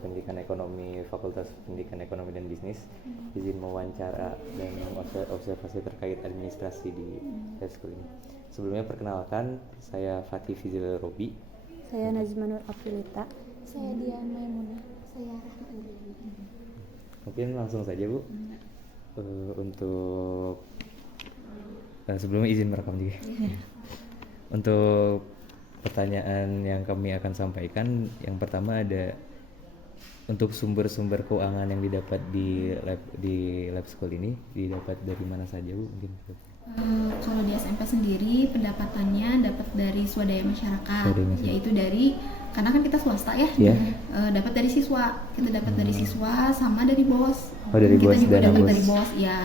Pendidikan Ekonomi Fakultas Pendidikan Ekonomi dan Bisnis. Izin mewawancara dan observasi terkait administrasi di lab school ini. Sebelumnya perkenalkan, saya Fatih Fizil Robi. Saya Nazma Nur Afilita. Saya Dian Maimunah. Saya Rahma. Mungkin langsung saja Bu. Untuk sebelumnya izin merekam juga. Untuk pertanyaan yang kami akan sampaikan, yang pertama ada untuk sumber-sumber keuangan yang didapat di lab school ini didapat dari mana saja Bu? Mungkin Kalau di SMP sendiri pendapatannya dapat dari swadaya masyarakat, yaitu dari, karena kan kita swasta ya, dapat dari siswa, kita dapat dari siswa sama dari bos. Dari kita bos, juga dapat bos. dari bos ya.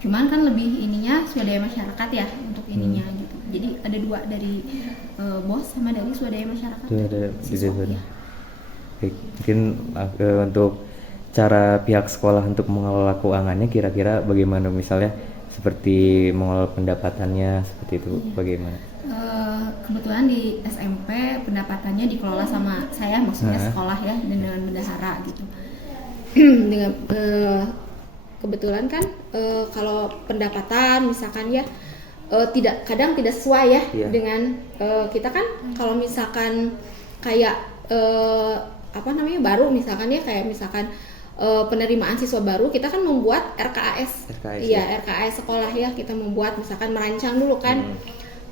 Cuman kan lebih ininya swadaya masyarakat ya untuk ininya gitu. Jadi ada dua, dari bos sama dari swadaya masyarakat. Siswa, ya. Oke, mungkin untuk cara pihak sekolah untuk mengelola keuangannya kira-kira bagaimana, misalnya seperti mengelola pendapatannya seperti itu, bagaimana? Kebetulan di SMP pendapatannya dikelola sama saya, maksudnya sekolah ya, dengan bendahara gitu. Dengan kebetulan kan kalau pendapatan misalkan ya kadang tidak sesuai ya dengan kita kan, kalau misalkan kayak baru misalkan ya, kayak misalkan penerimaan siswa baru, kita kan membuat RKAS ya, RKAS sekolah ya, kita membuat, misalkan merancang dulu kan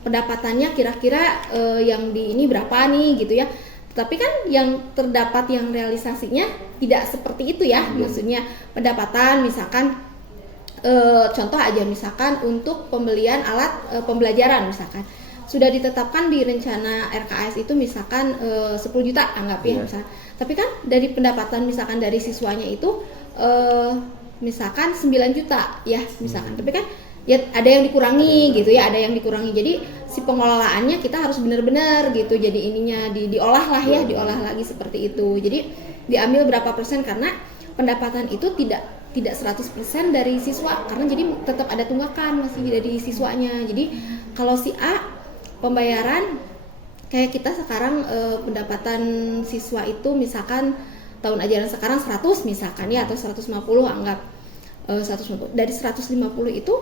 pendapatannya kira-kira yang di ini berapa nih gitu ya. Tapi kan yang terdapat, yang realisasinya tidak seperti itu ya. Maksudnya pendapatan misalkan contoh aja, misalkan untuk pembelian alat pembelajaran misalkan sudah ditetapkan di rencana RKAS itu misalkan 10 juta anggap ya misalkan. Tapi kan dari pendapatan misalkan dari siswanya itu misalkan 9 juta ya misalkan. Tapi kan ya ada yang dikurangi gitu ya, ada yang dikurangi. Jadi si pengelolaannya kita harus benar-benar gitu. Jadi ininya diolah lah ya, diolah lagi seperti itu. Jadi diambil berapa persen, karena pendapatan itu tidak 100% dari siswa, karena jadi tetap ada tunggakan masih dari siswanya. Jadi kalau si A pembayaran kayak kita sekarang pendapatan siswa itu misalkan tahun ajaran sekarang 100 misalkan ya, atau 150 anggap 150. Dari 150 itu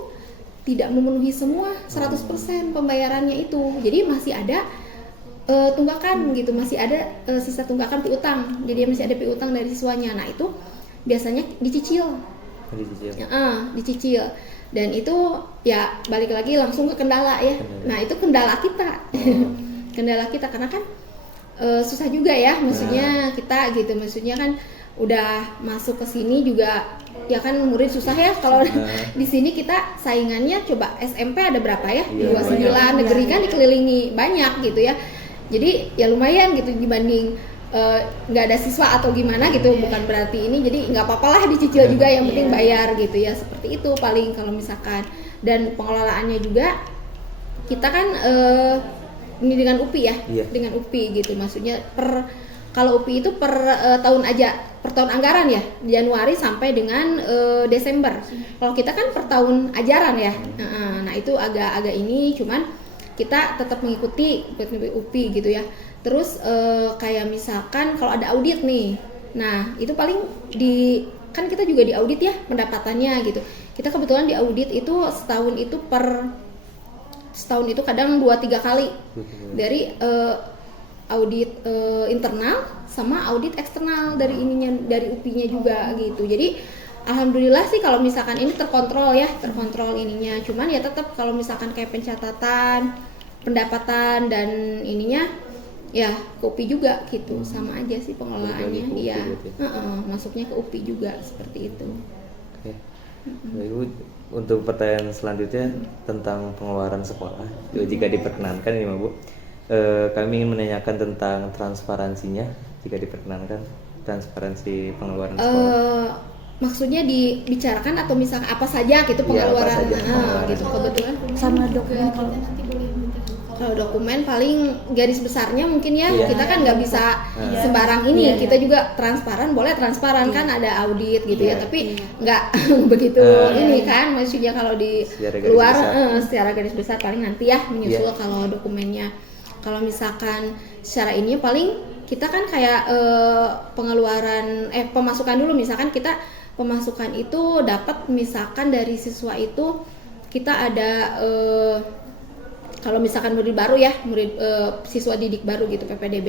tidak memenuhi semua 100% pembayarannya itu. Jadi masih ada tunggakan gitu, masih ada sisa tunggakan piutang. Jadi masih ada piutang dari siswanya. Nah, itu biasanya dicicil. Dicicil. Dan itu ya balik lagi langsung ke kendala ya. Nah, itu kendala kita. Kendala kita karena kan susah juga ya, maksudnya kita gitu, maksudnya kan udah masuk ke sini juga ya kan murid susah ya. Kalau di sini kita saingannya, coba SMP ada berapa ya? 29, negeri kan dikelilingi banyak gitu ya. Jadi ya lumayan gitu dibanding nggak ada siswa atau gimana gitu, bukan berarti ini, jadi nggak apa-apa lah dicicil juga, yang penting bayar gitu ya, seperti itu paling kalau misalkan. Dan pengelolaannya juga kita kan ini dengan UPI ya, dengan UPI gitu, maksudnya kalau UPI itu per tahun anggaran ya, Januari sampai dengan Desember. Kalau kita kan per tahun ajaran ya. Nah itu agak ini, cuman kita tetap mengikuti UPI gitu ya. Terus kayak misalkan kalau ada audit nih, nah itu paling kan kita juga diaudit ya pendapatannya gitu. Kita kebetulan diaudit itu setahun itu kadang 2-3 kali, dari audit internal sama audit eksternal dari ininya, dari UPI-nya juga gitu. Jadi alhamdulillah sih kalau misalkan ini terkontrol ininya. Cuman ya tetap kalau misalkan kayak pencatatan pendapatan dan ininya ya ke UPI juga gitu, sama aja sih pengelolaannya. Iya, masuknya ke UPI juga seperti itu. Oke. Ibu, untuk pertanyaan selanjutnya tentang pengeluaran sekolah, jika diperkenankan ini Bu, kami ingin menanyakan tentang transparansinya, jika diperkenankan, transparansi pengeluaran sekolah. Maksudnya dibicarakan atau misalkan apa saja gitu pengeluaran, gitu kebetulan sama dokumen. Kalau dokumen paling garis besarnya mungkin ya, kita kan nggak bisa sembarang ini, kita juga transparan, boleh transparan kan ada audit gitu ya, tapi nggak begitu ini kan, maksudnya kalau di luar secara garis besar paling nanti ya menyusul kalau dokumennya. Kalau misalkan secara ini paling kita kan kayak pengeluaran pemasukan dulu, misalkan kita pemasukan itu dapat misalkan dari siswa itu kita ada kalau misalkan murid baru ya, siswa didik baru gitu PPDB,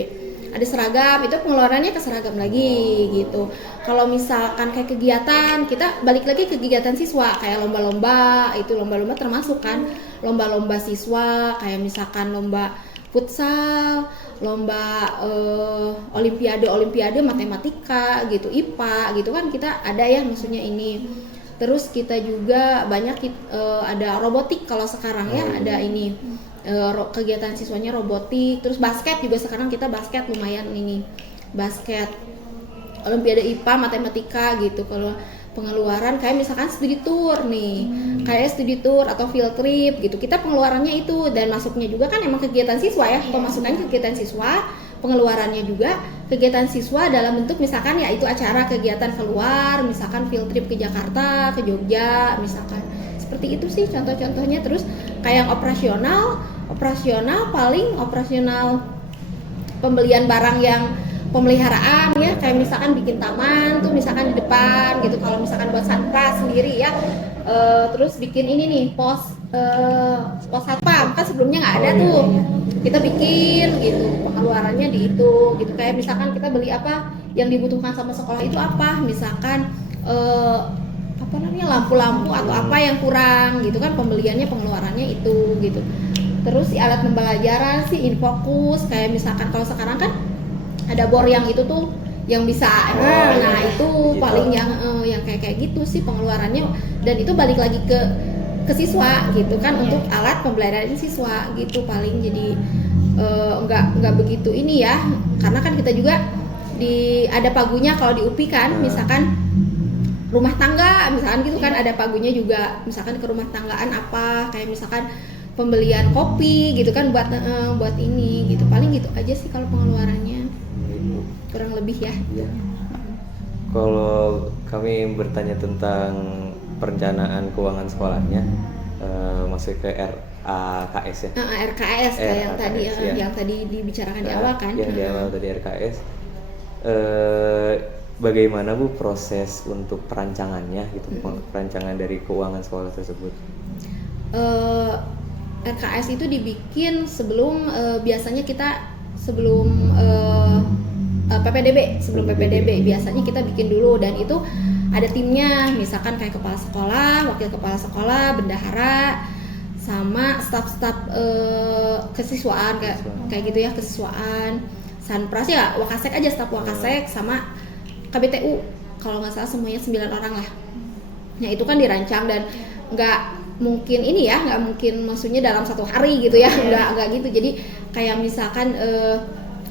ada seragam, itu pengeluarannya ke seragam lagi gitu. Kalau misalkan kayak kegiatan, kita balik lagi ke kegiatan siswa kayak lomba-lomba, itu lomba-lomba termasuk kan, lomba-lomba siswa kayak misalkan lomba futsal, lomba olimpiade matematika gitu, IPA gitu kan kita ada ya, maksudnya ini. Terus kita juga banyak ada robotik kalau sekarang ya, ada ini kegiatan siswanya robotik. Terus basket juga sekarang kita basket lumayan ini, basket olimpiade IPA matematika gitu. Kalau pengeluaran kayak misalkan studi tour nih, kayak studi tour atau field trip gitu, kita pengeluarannya itu, dan masuknya juga kan emang kegiatan siswa ya, pemasukannya kegiatan siswa, pengeluarannya juga kegiatan siswa dalam bentuk misalkan ya itu acara kegiatan keluar, misalkan field trip ke Jakarta, ke Jogja misalkan, seperti itu sih contoh-contohnya. Terus kayak yang operasional paling operasional pembelian barang yang pemeliharaan ya, kayak misalkan bikin taman tuh misalkan di depan gitu, kalau misalkan buat Santra sendiri ya. Terus bikin ini nih pos satpam kan sebelumnya nggak ada tuh, kita bikin gitu, pengeluarannya di itu gitu. Kayak misalkan kita beli apa yang dibutuhkan sama sekolah itu apa, misalkan apa namanya lampu-lampu atau apa yang kurang gitu kan, pembeliannya pengeluarannya itu gitu. Terus si alat pembelajaran sih Infokus, kayak misalkan kalau sekarang kan ada bor yang itu tuh yang bisa nah itu paling yang kayak gitu sih pengeluarannya, dan itu balik lagi ke siswa gitu kan, untuk alat pembelajaran siswa gitu paling. Jadi nggak begitu ini ya, karena kan kita juga ada pagunya kalau di UPI kan, misalkan rumah tangga misalkan gitu kan, ada pagunya juga misalkan ke rumah tanggaan apa, kayak misalkan pembelian kopi gitu kan buat ini gitu. Paling gitu aja sih kalau pengeluarannya kurang lebih ya. Kalau kami bertanya tentang perencanaan keuangan sekolahnya, masuk ke RAKS ya. RKS kayak yang tadi ya. yang tadi dibicarakan di awal kan. Yang di awal tadi RKS. Bagaimana Bu proses untuk perancangannya gitu, perancangan dari keuangan sekolah tersebut? RKS itu dibikin sebelum biasanya kita sebelum PPDB biasanya kita bikin dulu, dan itu ada timnya, misalkan kayak kepala sekolah, wakil kepala sekolah, bendahara, sama staf-staf kesiswaan kayak gitu ya, kesiswaan, Sanpras ya, Wakasek aja, staf Wakasek sama KBTU kalau nggak salah semuanya 9 orang lah. Nah itu kan dirancang, dan nggak mungkin ini ya, nggak mungkin maksudnya dalam satu hari gitu ya, nggak gitu. Jadi kayak misalkan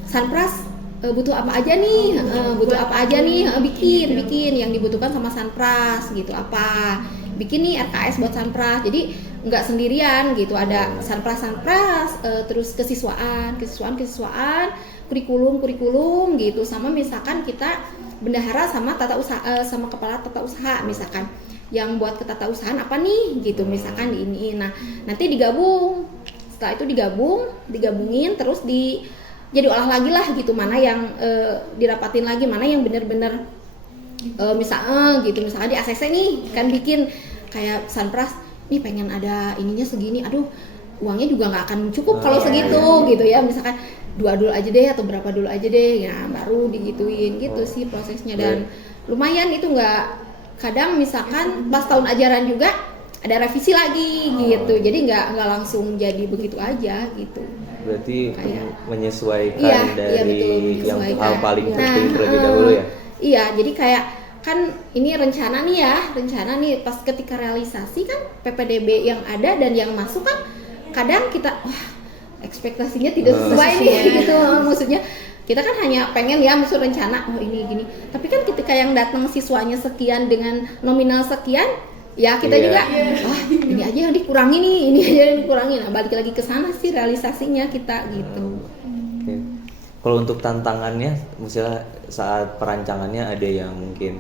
Sanpras butuh apa aja nih, bikin yang dibutuhkan sama Sanpras gitu, apa bikin nih RKS buat Sanpras. Jadi nggak sendirian gitu, ada Sanpras terus kesiswaan, kurikulum gitu, sama misalkan kita bendahara sama tata usaha, sama kepala tata usaha misalkan yang buat ke tata usahaan apa nih gitu, misalkan di ini. Nah nanti digabung, setelah itu digabungin terus jadi olah lagi lah gitu, mana yang dirapatin lagi, mana yang benar-benar misalnya di ACC nih kan bikin kayak Sanpras nih pengen ada ininya segini, aduh uangnya juga nggak akan cukup kalau segitu gitu ya, misalkan 2 dulu aja deh atau berapa dulu aja deh ya, baru digituin gitu sih prosesnya. Dan lumayan itu, nggak, kadang misalkan pas tahun ajaran juga ada revisi lagi gitu, jadi nggak langsung jadi begitu aja gitu. Berarti kayak menyesuaikan dari betul, yang hal paling penting terlebih dahulu ya. Iya, jadi kayak kan ini rencana nih pas ketika realisasi kan PPDB yang ada dan yang masuk kan kadang kita ekspektasinya tidak sesuai nih gitu. Maksudnya kita kan hanya pengen ya musuh rencana ini gini, tapi kan ketika yang datang siswanya sekian dengan nominal sekian, ya kita juga ini aja yang dikurangi nih, ini aja yang dikurangi. Nah balik lagi ke sana sih realisasinya kita gitu. Oke. Kalau untuk tantangannya, misalnya saat perancangannya ada yang mungkin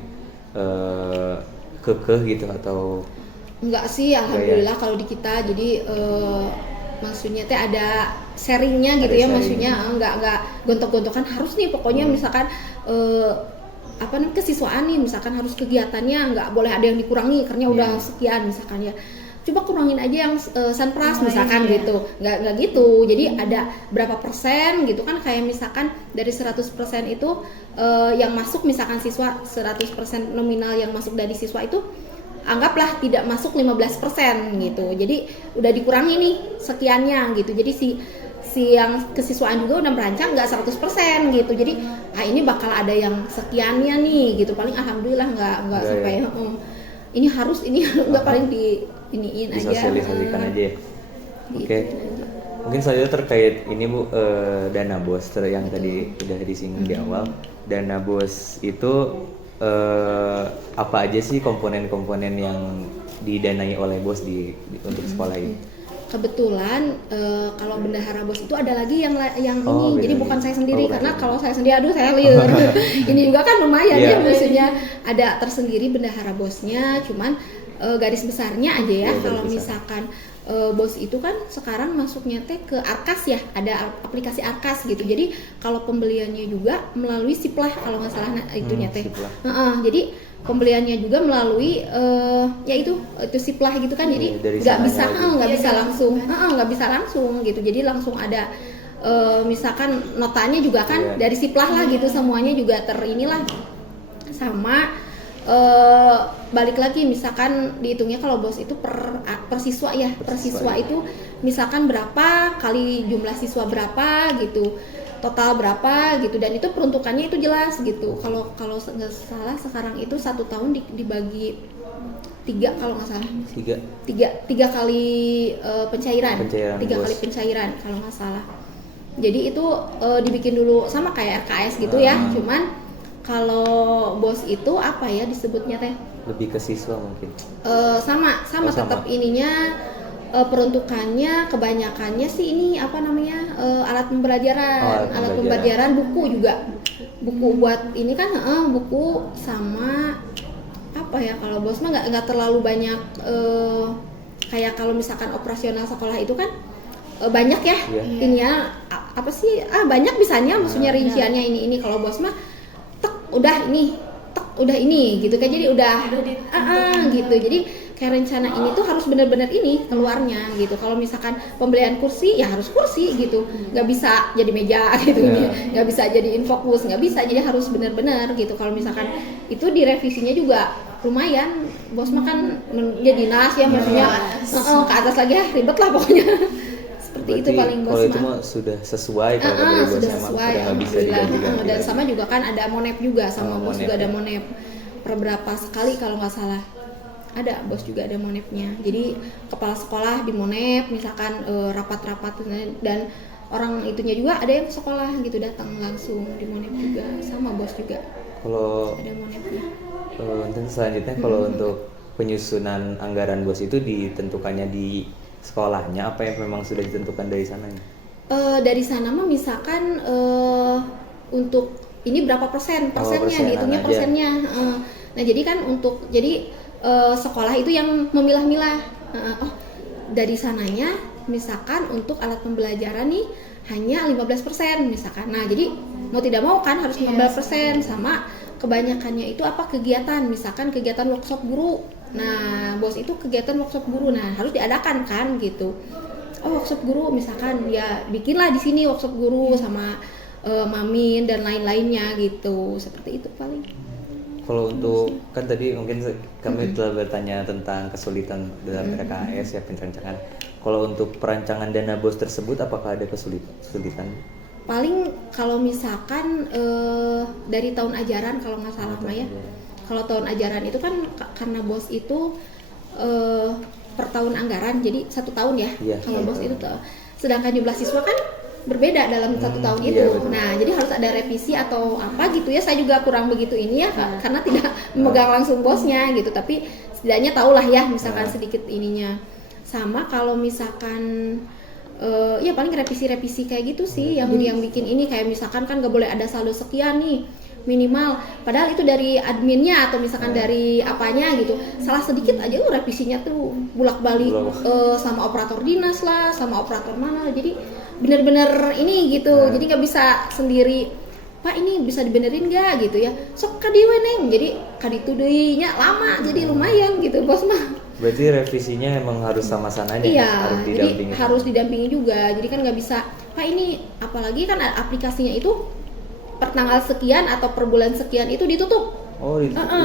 kekeh gitu atau enggak sih, alhamdulillah kalau di kita jadi maksudnya teh ada sharingnya gitu ya, maksudnya nggak gontok-gontokan harus nih pokoknya misalkan apa namanya kesiswaan nih, misalkan harus kegiatannya nggak boleh ada yang dikurangi karena udah sekian misalkan ya, coba kurangin aja yang sunpras misalkan gitu, nggak gitu, jadi ada berapa persen gitu kan, kayak misalkan dari 100% itu yang masuk misalkan siswa 100% nominal yang masuk dari siswa itu anggaplah tidak masuk 15% gitu, jadi udah dikurangi nih sekiannya gitu, jadi si yang kesiswaan juga udah merancang nggak 100% gitu, jadi ini bakal ada yang sekiannya nih gitu, paling alhamdulillah nggak sampai ini harus nggak, paling iniin aja, disosialisasikan aja ya. Oke. Mungkin selanjutnya terkait ini Bu, dana BOS yang tadi udah disinggung di awal. Dana BOS itu apa aja sih komponen-komponen yang didanai oleh BOS untuk sekolah ini? Kebetulan kalau bendahara BOS itu ada lagi yang ini, jadi bukan saya sendiri, karena kalau saya sendiri aduh saya liur. Ini juga kan lumayan ya, maksudnya ada tersendiri bendahara BOS-nya, cuman garis besarnya aja ya, kalau misalkan BOS itu kan sekarang masuknya teh ke Arkas ya, ada aplikasi Arkas gitu, jadi kalau pembeliannya juga melalui Siplah kalau nggak salah itunya teh, jadi pembeliannya juga melalui ya itu Siplah gitu kan, jadi nggak bisa langsung gitu, jadi langsung ada misalkan notanya juga kan dari Siplah lah gitu, semuanya juga inilah sama. Balik lagi misalkan dihitungnya kalau BOS itu per siswa ya, per siswa itu misalkan berapa kali jumlah siswa berapa gitu, total berapa gitu, dan itu peruntukannya itu jelas gitu. Kalau nggak salah sekarang itu 1 tahun dibagi 3 kalau nggak salah, tiga kali pencairan 3 kali pencairan kalau nggak salah. Jadi itu dibikin dulu sama kayak RKS gitu ya, cuman kalau BOS itu apa ya disebutnya teh? Lebih ke siswa mungkin. Sama tetap ininya peruntukannya kebanyakannya sih ini apa namanya alat pembelajaran, buku juga, buku buat ini kan buku sama apa ya, kalau BOS mah nggak terlalu banyak kayak kalau misalkan operasional sekolah itu kan banyak ya ininya apa sih banyak bisanya, maksudnya rinciannya ini kalau BOS mah udah ini gitu kan, jadi udah gitu, jadi kayak rencana ini tuh harus benar-benar ini keluarnya gitu. Kalau misalkan pembelian kursi ya harus kursi gitu, nggak bisa jadi meja gitu, nggak bisa jadi infokus, nggak bisa, jadi harus benar-benar gitu. Kalau misalkan itu direvisinya juga lumayan, BOS mah kan jadi dinas ya, maksudnya ke atas lagi ribet lah pokoknya. Seperti itu paling BOS. Kalau itu mah sudah sesuai kalau dari BOS, sudah sesuai, nggak bisa diganti-ganti. Dan sama juga kan ada monep juga, sama BOS juga ada monep per berapa sekali kalau nggak salah, ada BOS juga ada monepnya. Jadi kepala sekolah di monep misalkan rapat-rapat dan orang itunya juga ada yang ke sekolah gitu datang langsung di monep juga, sama BOS juga kalau ada monepnya. Nanti selanjutnya kalau untuk penyusunan anggaran BOS itu ditentukannya di sekolahnya, apa yang memang sudah ditentukan dari sananya? Dari sana mah misalkan untuk ini berapa persennya dihitungnya persennya. Nah jadi kan sekolah itu yang memilah-milah. Dari sananya misalkan untuk alat pembelajaran nih hanya 15% misalkan. Nah jadi mau tidak mau kan harus 15%, sama kebanyakannya itu apa kegiatan, misalkan kegiatan workshop guru. Nah, BOS itu kegiatan workshop guru, nah harus diadakan kan gitu. Workshop guru misalkan ya bikinlah di sini workshop guru sama mamin dan lain-lainnya gitu, seperti itu paling. Kalau untuk kan tadi mungkin kami telah bertanya tentang kesulitan dalam RKS ya, perencanaan. Kalau untuk perancangan dana BOS tersebut apakah ada kesulitan? Paling kalau misalkan dari tahun ajaran kalau nggak salah mah ya. Kalau tahun ajaran itu kan karena BOS itu per tahun anggaran, jadi 1 tahun ya. Kalau BOS itu sedangkan jumlah siswa kan berbeda dalam 1 tahun itu. Nah, jadi harus ada revisi atau apa gitu ya. Saya juga kurang begitu ini ya, karena tidak memegang langsung BOS-nya gitu. Tapi setidaknya tahulah ya, misalkan sedikit ininya. Sama kalau misalkan ya paling revisi kayak gitu sih yang bikin ini, kayak misalkan kan nggak boleh ada saldo sekian nih. minimal. Padahal itu dari adminnya atau misalkan dari apanya gitu. Salah sedikit aja revisinya tuh bolak-balik sama operator dinas lah, sama operator mana. Jadi bener-bener ini gitu. Jadi nggak bisa sendiri. Pak ini bisa dibenerin nggak gitu ya? Sok kadieu neng. Jadi kaditu deui nya lama. Jadi lumayan gitu bos mah. Berarti revisinya emang harus sama sananya, iya, harus jadi didampingi. harus didampingi juga. Jadi kan nggak bisa, Pak ini apalagi kan aplikasinya itu per tanggal sekian atau per bulan sekian itu ditutup. Oh,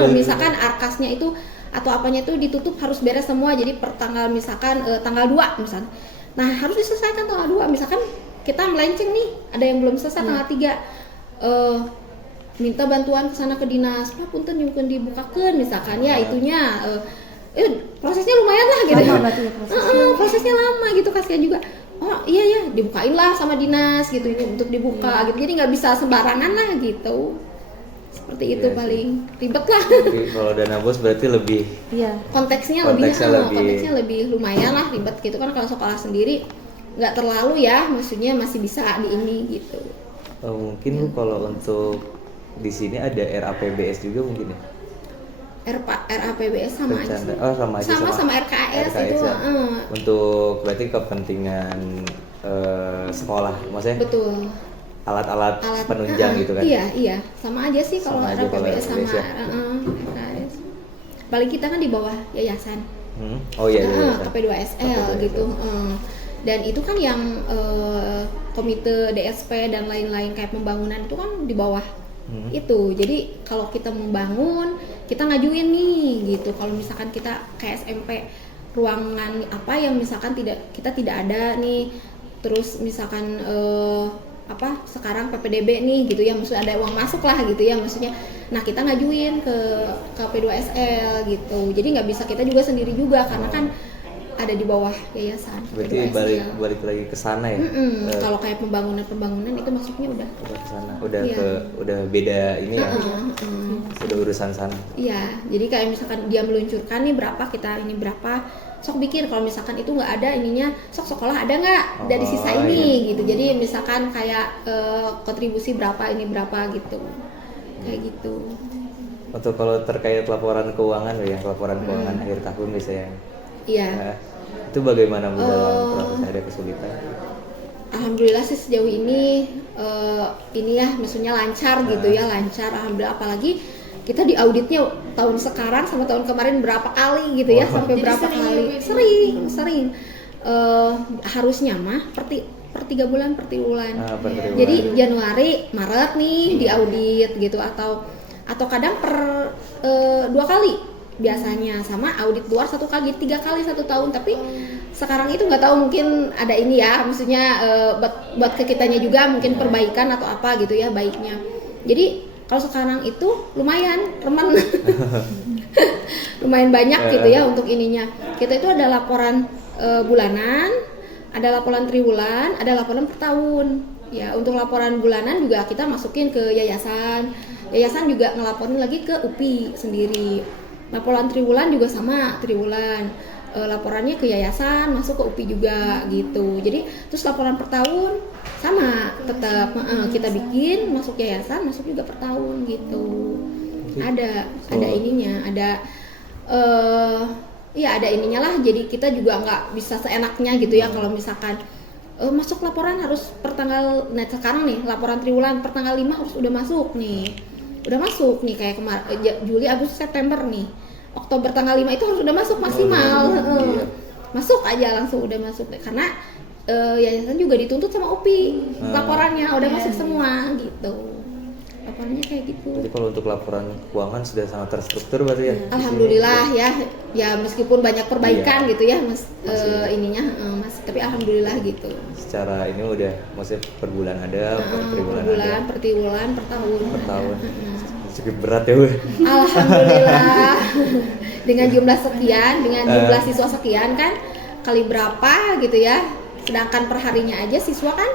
misalkan arkasnya itu atau apanya itu ditutup harus beres semua. Jadi per tanggal misalkan tanggal 2 misalkan. Nah, harus diselesaikan tanggal 2. Misalkan kita melenceng nih, ada yang belum selesai tanggal 3. Minta bantuan ke sana ke dinas. Pak punten nyungkeun dibukakeun misalkan ya itunya prosesnya lumayan lah gitu. Lama berarti ya prosesnya lama gitu, kasihan juga. Oh iya dibukain lah sama dinas gitu ini untuk dibuka gitu. Jadi nggak bisa sembarangan lah gitu. Seperti itu paling ribet lah. Jadi kalau dana bos berarti lebih konteksnya lebih lumayan lah ribet gitu kan. Kalau sekolah sendiri nggak terlalu ya, maksudnya masih bisa di ini gitu. Mungkin lu kalau untuk di sini ada RAPBS juga mungkin ya? RAPBS sama aja. Sama RKAS itu. Ya. Untuk berarti kepentingan sekolah, maksudnya? Betul. Alat penunjang gitu kan? Iya, sama aja sih kalau RAPBS sama RKAS. Paling kita kan di bawah yayasan. Oh iya. KP2SL gitu. Dan itu kan yang komite DSP dan lain-lain kayak pembangunan itu kan di bawah. Itu jadi kalau kita membangun kita ngajuin nih gitu. Kalau misalkan kita kayak SMP ruangan apa yang misalkan kita tidak ada nih, terus misalkan sekarang PPDB nih gitu ya, maksudnya ada uang masuk lah gitu ya maksudnya. Nah kita ngajuin ke KP2SL gitu. Jadi nggak bisa kita juga sendiri juga karena kan ada di bawah yayasan. Berarti balik lagi ke sana ya. Kalau kayak pembangunan itu masuknya udah ke sana, udah beda ini ya. Udah urusan sana. Iya, jadi kayak misalkan dia meluncurkan nih berapa, kita ini berapa, sok bikin. Kalau misalkan itu nggak ada ininya, sok sekolah ada nggak dari sisa ini gitu. Jadi misalkan kayak kontribusi berapa ini berapa gitu, kayak gitu. Untuk kalau terkait laporan keuangan ya, laporan keuangan akhir tahun biasanya. Iya. Nah, itu bagaimana Bu dalam proses ada kesulitan? Alhamdulillah sih sejauh ini ya maksudnya lancar gitu ya, lancar alhamdulillah. Apalagi kita di auditnya tahun sekarang sama tahun kemarin berapa kali gitu ya, sampai berapa kali. Sering. Harusnya mah per 3 bulan per triwulan. Jadi Januari, Maret nih di audit gitu atau kadang per 2 kali. Biasanya sama audit luar 1 kali, 3 kali 1 tahun. Tapi sekarang itu nggak tahu, mungkin ada ini ya, maksudnya buat ke kitanya juga mungkin perbaikan atau apa gitu ya baiknya. Jadi kalau sekarang itu lumayan remen lumayan banyak gitu ya untuk ininya. Kita itu ada laporan bulanan, ada laporan triwulan, ada laporan per tahun. Ya untuk laporan bulanan juga kita masukin ke yayasan juga ngelaporin lagi ke UPI sendiri. Laporan triwulan juga sama, triwulan laporannya ke yayasan, masuk ke UPI juga gitu. Jadi terus laporan per tahun sama, tetap kita bikin, masuk yayasan, masuk juga per tahun gitu. Ada ininya, ada ada ininya lah. Jadi kita juga nggak bisa seenaknya gitu ya. Kalau misalkan masuk laporan harus per tanggal, nah sekarang nih laporan triwulan per tanggal 5 harus udah masuk nih kayak kemarin Juli, Agustus, September nih, Oktober tanggal 5 itu harus udah masuk maksimal. Masuk aja langsung udah masuk karena yayasan juga dituntut sama UPI laporannya udah masuk semua gitu. Laporannya kayak gitu. Jadi kalau untuk laporan keuangan sudah sangat terstruktur berarti ya. Alhamdulillah ya meskipun banyak perbaikan gitu ya Mas, tapi alhamdulillah gitu. Secara ini udah maksudnya per bulan ada, per triwulan, per tahun. Cukup berat ya Bu. Alhamdulillah. Dengan jumlah sekian, dengan jumlah siswa sekian kan kali berapa gitu ya. Sedangkan perharinya aja siswa kan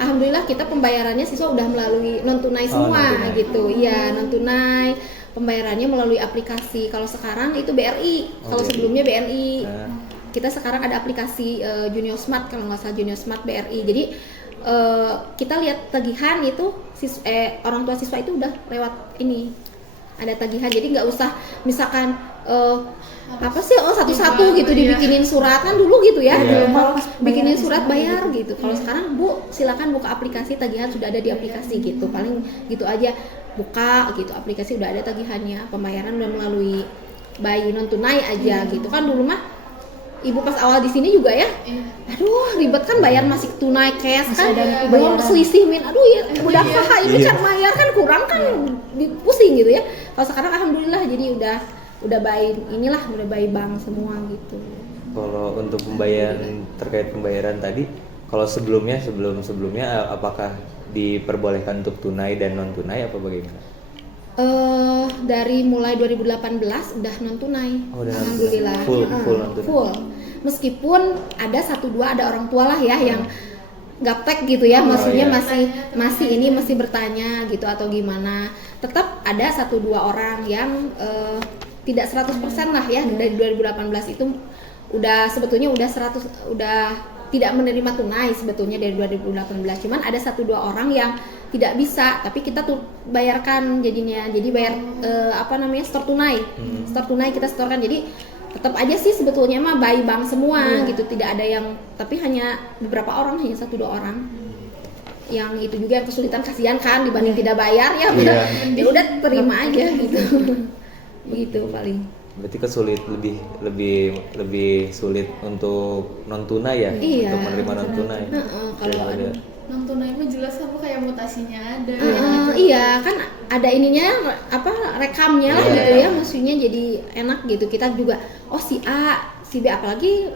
alhamdulillah kita pembayarannya siswa udah melalui non tunai semua gitu. Iya, non tunai. Pembayarannya melalui aplikasi. Kalau sekarang itu BRI, kalau sebelumnya BNI. kita sekarang ada aplikasi Junior Smart, kalau nggak salah Junior Smart BRI. Jadi kita lihat tagihan itu orang tua siswa itu udah lewat ini, ada tagihan, jadi nggak usah misalkan apa sih satu-satu gitu dibikinin surat, kan dulu gitu ya, kalau bikinin surat bayar gitu. Kalau sekarang Bu silakan buka aplikasi, tagihan sudah ada di aplikasi gitu, paling gitu aja, buka gitu aplikasi udah ada tagihannya, pembayaran udah melalui bayi non tunai aja gitu kan. Dulu mah ibu pas awal di sini juga ya, aduh ribet kan, bayar masih tunai cash kan, belum selisih aduh ya udah ini kan bayar kan kurang kan, pusing gitu ya. Kalau sekarang alhamdulillah jadi udah bayi bank semua gitu. Kalau untuk terkait pembayaran tadi, kalau sebelumnya apakah diperbolehkan untuk tunai dan non tunai apa bagaimana? Dari mulai 2018 udah non tunai, alhamdulillah. Full non tunai. Full. Meskipun ada 1-2 ada orang tua lah ya yang gaptek gitu ya, maksudnya masih bertanya gitu atau gimana. Tetap ada 1-2 orang yang tidak 100% lah ya. Dari 2018 itu sebetulnya udah tidak menerima tunai sebetulnya dari 2018. Cuman ada 1-2 orang yang tidak bisa, tapi kita tuh bayarkan jadinya. Jadi bayar store tunai. Store tunai kita setorkan. Jadi tetap aja sih sebetulnya mah bayi bank semua gitu, tidak ada yang, tapi hanya beberapa orang, hanya 1-2 orang yang itu juga yang kesulitan, kasihan kan dibanding tidak bayar ya. Ya udah terima aja gitu. Begitu paling. Berarti lebih sulit untuk non tunai ya, untuk menerima non tunai. Kalau ada non tunai mah jelas apa kayak mutasinya ada. Iya kan ada ininya rekamnya lah gitu ya, maksudnya jadi enak gitu. Kita juga si A, si B, apalagi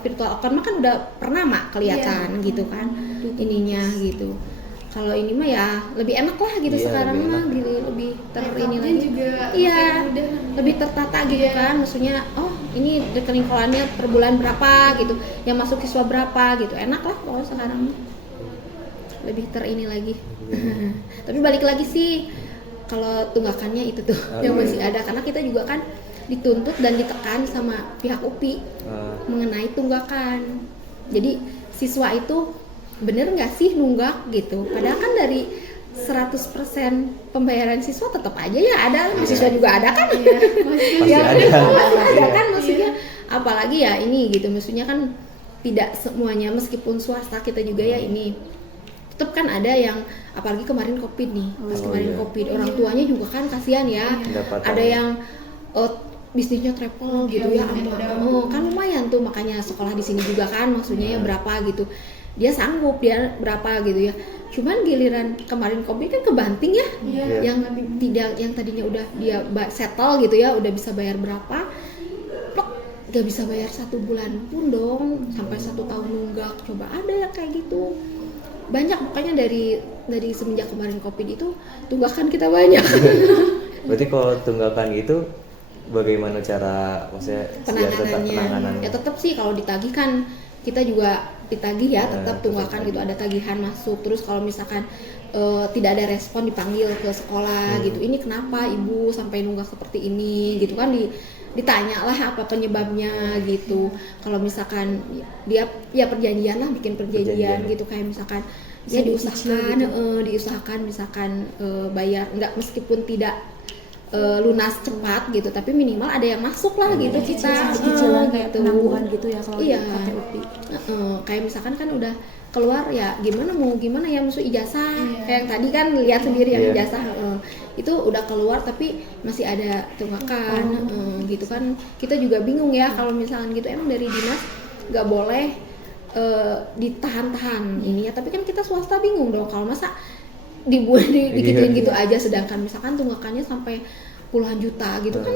virtual account mah kan udah pernah kelihatan gitu kan ininya gitu. Kalau ini mah ya lebih enak lah gitu, sekarang mah lebih ini lagi juga lebih tertata gitu kan, maksudnya ini rekening kolannya per bulan berapa gitu, yang masuk siswa berapa gitu, enak lah kalau sekarang lebih ini lagi. Tapi balik lagi sih kalau tunggakannya itu tuh yang masih ada, karena kita juga kan dituntut dan ditekan sama pihak UPI mengenai tunggakan. Jadi siswa itu bener nggak sih nunggak gitu, padahal kan dari 100% pembayaran siswa tetap aja ya ada, mahasiswa juga ada kan, Pasti ada kan, maksudnya apalagi ya ini gitu, maksudnya kan tidak semuanya, meskipun swasta kita juga ya ini tetap kan ada yang, apalagi kemarin COVID nih, pas kemarin COVID orang tuanya juga kan kasihan ya, ada yang bisnisnya travel gitu ya, kan lumayan tuh, makanya sekolah di sini juga kan, maksudnya ya berapa gitu, dia sanggup, dia berapa gitu ya. Cuman giliran kemarin COVID kan kebanting ya, yang tadinya udah dia settle gitu ya, udah bisa bayar berapa, gak bisa bayar 1 bulan pun dong, sampai 1 tahun nunggak. Coba ada yang kayak gitu, banyak. Makanya dari semenjak kemarin COVID itu tunggakan kita banyak. Berarti kalau tunggakan gitu bagaimana cara, maksudnya penanganannya? Ya tetap sih kalau ditagih kan kita juga ditagih ya, tetap tunggakan gitu, ada tagihan masuk. Terus kalau misalkan tidak ada respon, dipanggil ke sekolah gitu, ini kenapa ibu sampai nunggak seperti ini gitu kan, ditanya lah apa penyebabnya gitu. Kalau misalkan dia ya perjanjian lah, bikin perjanjian gitu, kayak misalkan dia diusahakan misalkan bayar enggak, meskipun tidak lunas cepat gitu, tapi minimal ada yang masuk lah gitu, kita cicilan kayak gitu. penangguhan gitu ya kalau pakai UPI. Kayak misalkan kan udah keluar ya, gimana ya, musuh ijazah kayak yang tadi kan lihat sendiri yang ijazah itu udah keluar tapi masih ada tunggakan gitu kan. Kita juga bingung ya kalau misalkan gitu, emang dari dinas nggak boleh ditahan-tahan ini ya, tapi kan kita swasta bingung dong kalau masa digituin gitu aja, sedangkan misalkan tunggakannya sampai puluhan juta gitu kan,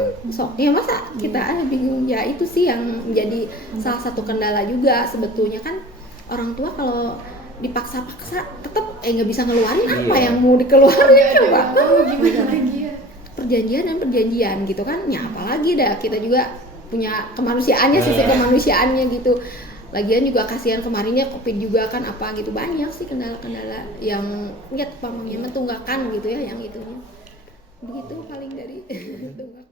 ya masa kita bingung ya. Itu sih yang menjadi salah satu kendala juga sebetulnya kan. Orang tua kalau dipaksa-paksa tetap nggak bisa ngeluarin apa yang mau dikeluarin, coba gimana lagi ya, perjanjian gitu kan ya, apalagi dah kita juga punya kemanusiaannya, sisi kemanusiaannya gitu. Lagian juga kasihan kemarinnya COVID juga kan, apa gitu, banyak sih kendala-kendala yang ya pamangnya tunggakan gitu ya, yang itunya begitu paling dari tunggakan.